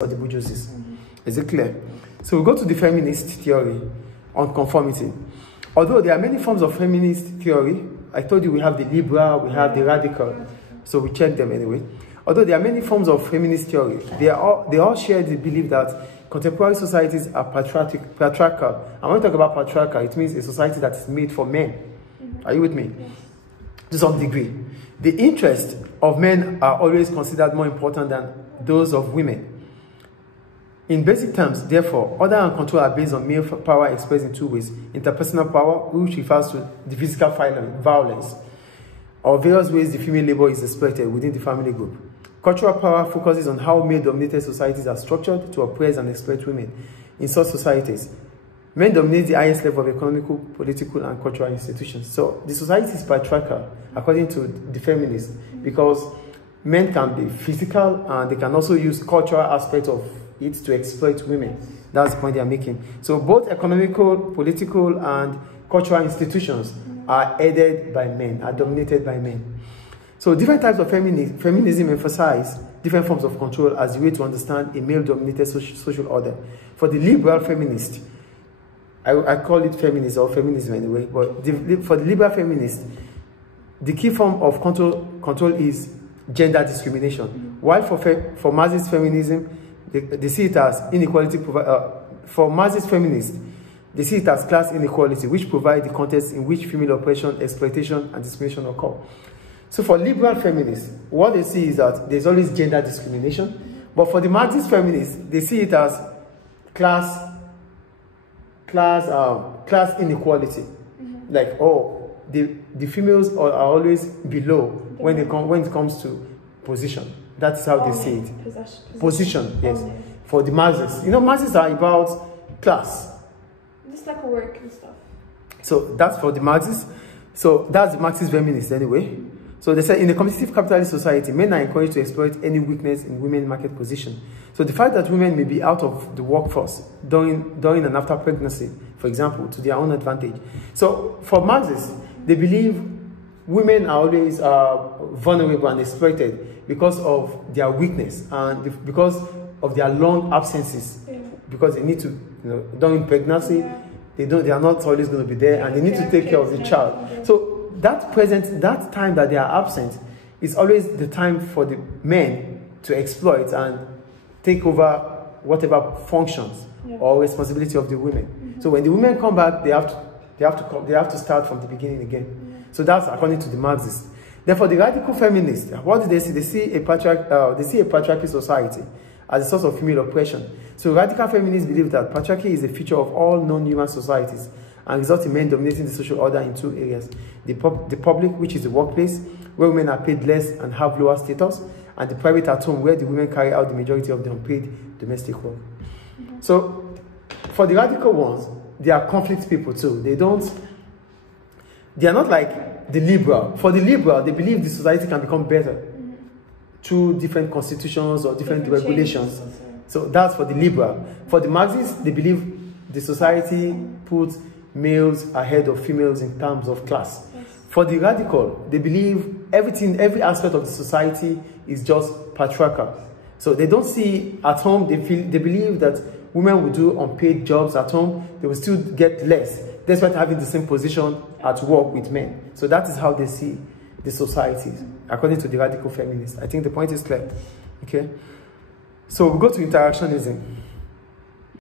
or the bourgeoisie. Is it clear? So we go to the feminist theory on conformity. Although there are many forms of feminist theory, I told you we have the liberal, we have the radical, so we check them anyway. Although there are many forms of feminist theory, they all share the belief that contemporary societies are patriarchal. And when we talk about patriarchal, it means a society that is made for men. Are you with me? Yes. To some degree. The interests of men are always considered more important than those of women. In basic terms, therefore, order and control are based on male power expressed in two ways. Interpersonal power, which refers to the physical violence, or various ways the female labor is exploited within the family group. Cultural power focuses on how male-dominated societies are structured to oppress and exploit women. In such societies, men dominate the highest level of economical, political, and cultural institutions. So the society is patriarchal, according to the feminists, because men can be physical and they can also use cultural aspects of it to exploit women. That's the point they are making. So both economical, political, and cultural institutions are headed by men, are dominated by men. So different types of feminism emphasize different forms of control as a way to understand a male-dominated social order. For the liberal feminist, I call it feminist or feminism anyway, but for the liberal feminist, the key form of control is gender discrimination. While for Marxist feminism, they see it as inequality. For Marxist feminists, they see it as class inequality, which provide the context in which female oppression, exploitation, and discrimination occur. So for liberal feminists, what they see is that there's always gender discrimination. But for the Marxist feminists, they see it as class inequality. Like, oh, the females are always below when it comes to position. That's how they see it. Position, yes. For the Marxists. You know, Marxists are about class. Just like work and stuff. So that's for the Marxists. So that's the Marxist feminists anyway. So they say in a competitive capitalist society, men are encouraged to exploit any weakness in women's market position. So the fact that women may be out of the workforce during and after pregnancy, for example, to their own advantage. So for Marxists, they believe women are always vulnerable and exploited because of their weakness and because of their long absences. Yeah. Because they need to, during pregnancy, they are not always going to be there, and they need to take care of the child. Yeah. So that time that they are absent is always the time for the men to exploit and take over whatever functions or responsibility of the women. So when the women come back, they have to start from the beginning again. So that's according to the Marxists. Therefore, the radical feminists, what do they see? They see a patriarchal society as a source of female oppression. So radical feminists believe that patriarchy is a feature of all known human societies and results in men dominating the social order in two areas. The public, which is the workplace, where women are paid less and have lower status, and the private at home, where the women carry out the majority of the unpaid domestic work. So for the radical ones, they are conflict people too. They are not like the liberal. For the liberal, they believe the society can become better through different constitutions or different regulations. So that's for the liberal. For the Marxists, they believe the society puts males ahead of females in terms of class. For the radical, they believe every aspect of the society is just patriarchal. So they don't see at home, they believe that women will do unpaid jobs at home, they will still get less, despite having the same position at work with men. So that is how they see the society, according to the radical feminists. I think the point is clear. Okay? So we go to interactionism.